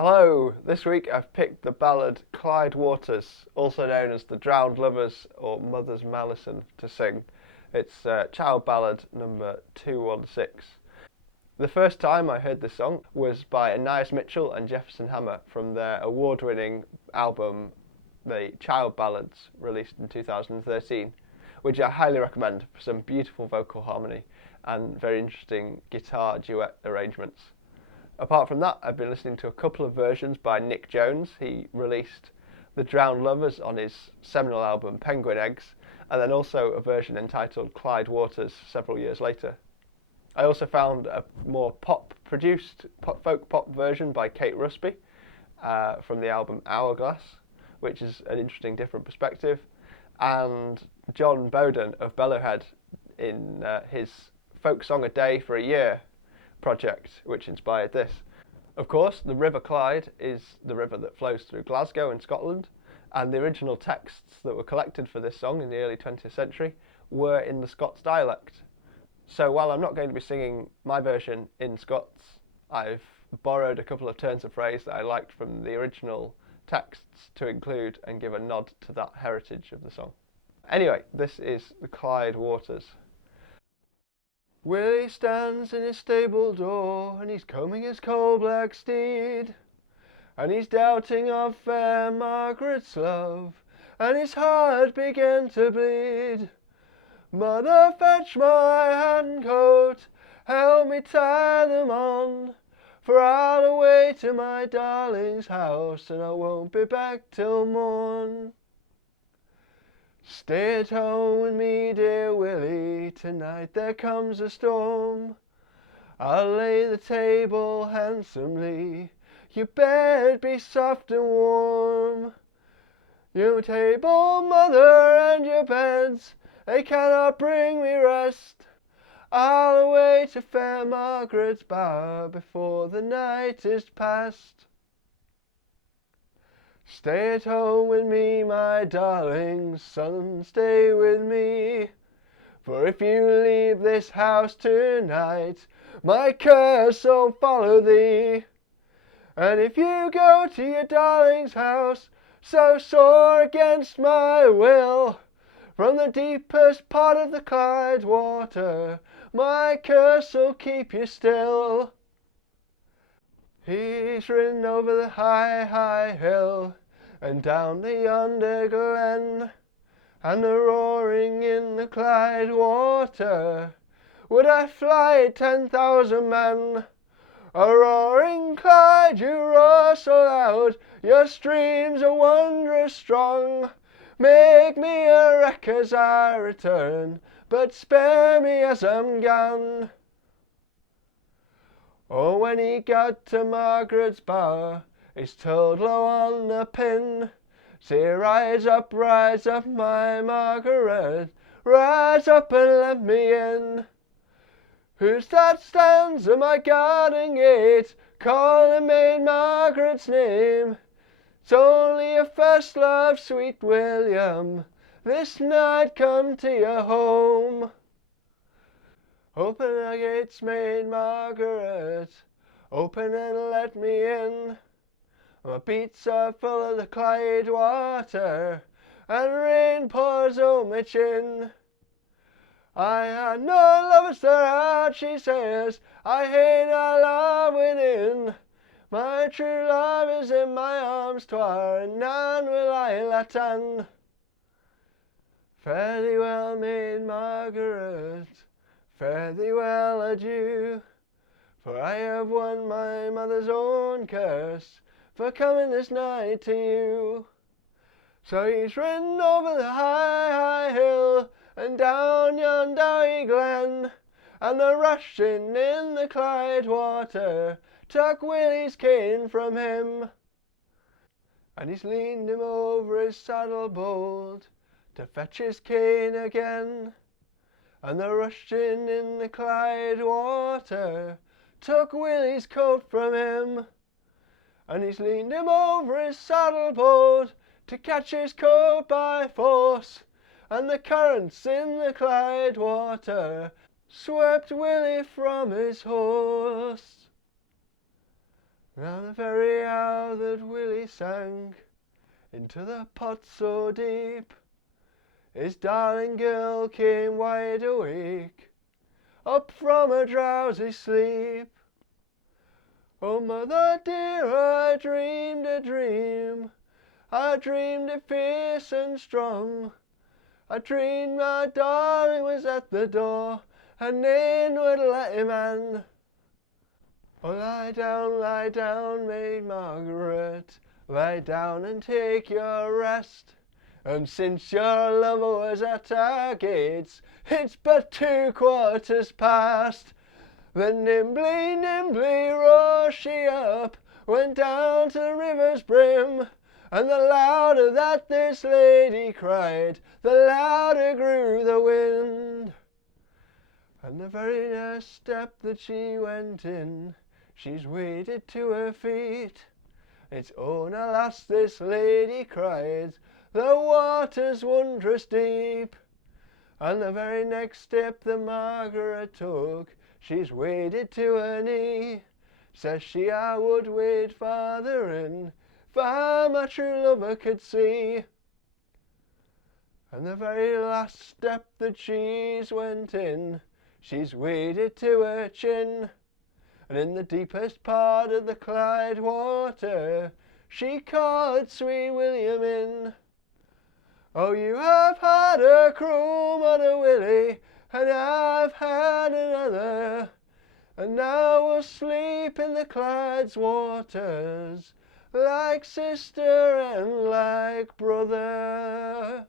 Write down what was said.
Hello, this week I've picked the ballad Clyde Waters, also known as the Drowned Lovers or Mother's Malison, to sing. It's child ballad number 216. The first time I heard this song was by Anais Mitchell and Jefferson Hammer from their award-winning album, The Child Ballads, released in 2013, which I highly recommend for some beautiful vocal harmony and very interesting guitar duet arrangements. Apart from that, I've been listening to a couple of versions by Nick Jones. He released The Drowned Lovers on his seminal album Penguin Eggs, and then also a version entitled Clyde Waters several years later. I also found a more pop-produced folk pop version by Kate Rusby from the album Hourglass, which is an interesting different perspective, and John Bowden of Bellowhead in his Folk Song a Day for a Year project, which inspired this. Of course, the River Clyde is the river that flows through Glasgow in Scotland, and the original texts that were collected for this song in the early 20th century were in the Scots dialect. So while I'm not going to be singing my version in Scots, I've borrowed a couple of turns of phrase that I liked from the original texts to include and give a nod to that heritage of the song. Anyway, this is the Clyde Waters. Willie stands in his stable door, and he's combing his coal-black steed, and he's doubting of fair Margaret's love, and his heart began to bleed. Mother, fetch my hat and coat, help me tie them on, for I'll away to my darling's house, and I won't be back till morn. Stay at home with me, dear Willie, tonight there comes a storm. I'll lay the table handsomely, your bed be soft and warm. Your table, mother, and your beds, they cannot bring me rest. I'll away to fair Margaret's bower before the night is past. Stay at home with me, my darling son, stay with me, for if you leave this house tonight, my curse will follow thee. And if you go to your darling's house, so sore against my will, from the deepest part of the Clyde water, my curse will keep you still. He's ridden over the high, high hill, and down the yonder glen, and the roaring in the Clyde water, would I fly 10,000 men. A roaring Clyde, you roar so loud, your streams are wondrous strong. Make me a wreck as I return, but spare me as I'm gone. Oh, when he got to Margaret's bower, he stood low on the pin. Say, rise up, my Margaret, rise up and let me in. Who's that stands at my garden gate, calling maid Margaret's name? It's only your first love, sweet William, this night come to your home. Open the gates, maid Margaret, open and let me in. My beats are full of the Clyde water, and rain pours on my chin. I had no lovers there out, she says, I hate our love within. My true love is in my arms, twar, and none will I let on. Fare thee well, maid Margaret, fare thee well, adieu, for I have won my mother's own curse, for coming this night to you. So he's ridden over the high, high hill, and down yon dowy glen, and the rushing in the Clyde water took Willie's cane from him. And he's leaned him over his saddle bold to fetch his cane again, and the rushing in the Clyde water took Willie's coat from him. And he's leaned him over his saddle bold to catch his coat by force, and the currents in the Clyde water swept Willie from his horse. Now the very hour that Willie sank into the pot so deep, his darling girl came wide awake, up from a drowsy sleep. Oh mother dear, I dreamed a dream, I dreamed it fierce and strong. I dreamed my darling was at the door, and nane would let him in. Oh lie down, Maid Margaret, lie down and take your rest. And since your lover was at our gates, it's but 2 quarters past. Then nimbly, nimbly rose she up, went down to the river's brim, and the louder that this lady cried, the louder grew the wind. And the very next step that she went in, she's waded to her feet. It's own alas, this lady cried, the water's wondrous deep. And the very next step that Margaret took, she's waded to her knee. Says she, I would wade farther in, far my true lover could see. And the very last step that she's went in, she's waded to her chin. And in the deepest part of the Clyde water, she caught sweet William in. Oh, you have had a cruel mother, Willie, and I've had another, and now we'll sleep in the Clyde's waters, like sister and like brother.